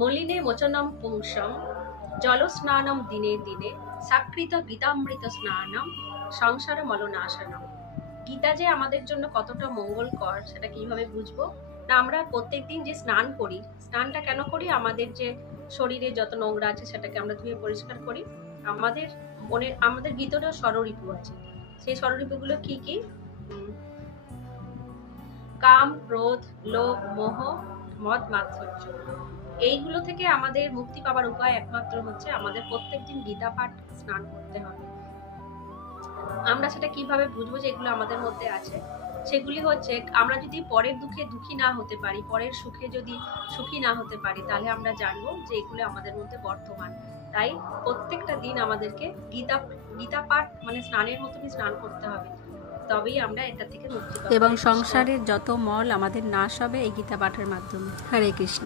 মলিনে মোচনম পুংসম জলস্নানম দিনে দিনে সাকৃত গীতামৃত স্নানম সংসার মলনাশনম। গীতা যে আমাদের জন্য কতটা মঙ্গলকর সেটা কিভাবে বুঝবো না, আমরা প্রত্যেকদিন যে স্নান করি, স্নানটা কেন করি? আমাদের যে শরীরে যত নোংরা আছে সেটাকে আমরা ধুয়ে পরিষ্কার করি। আমাদের ভিতরেও ষড়রিপু আছে। সেই ষড়রিপুগুলো কি কি? কাম, ক্রোধ, লোভ, মোহ, মদ, মাৎসর্য। এইগুলো থেকে আমাদের মুক্তি পাওয়ার উপায় একমাত্র হচ্ছে আমাদের প্রত্যেকদিন গীতা পাঠ, স্নান করতে হবে। আমরা সেটা কিভাবে বুঝবো যে এগুলো আমাদের মধ্যে আছে? সেগুলি হচ্ছে, আমরা যদি পরের দুঃখে দুঃখী না হতে পারি, পরের সুখে যদি সুখী না হতে পারি, তাহলে আমরা জানবো যে এগুলো আমাদের মধ্যে বর্তমান। তাই প্রত্যেকটা দিন আমাদেরকে গীতা পাঠ মানে স্নানের মতনই স্নান করতে হবে, তবেই আমরা এটা থেকে মুক্তি পাবো। এবং সংসারের যত মল আমাদের নাশ হবে এই গীতা পাঠের মাধ্যমে। হরে কৃষ্ণ।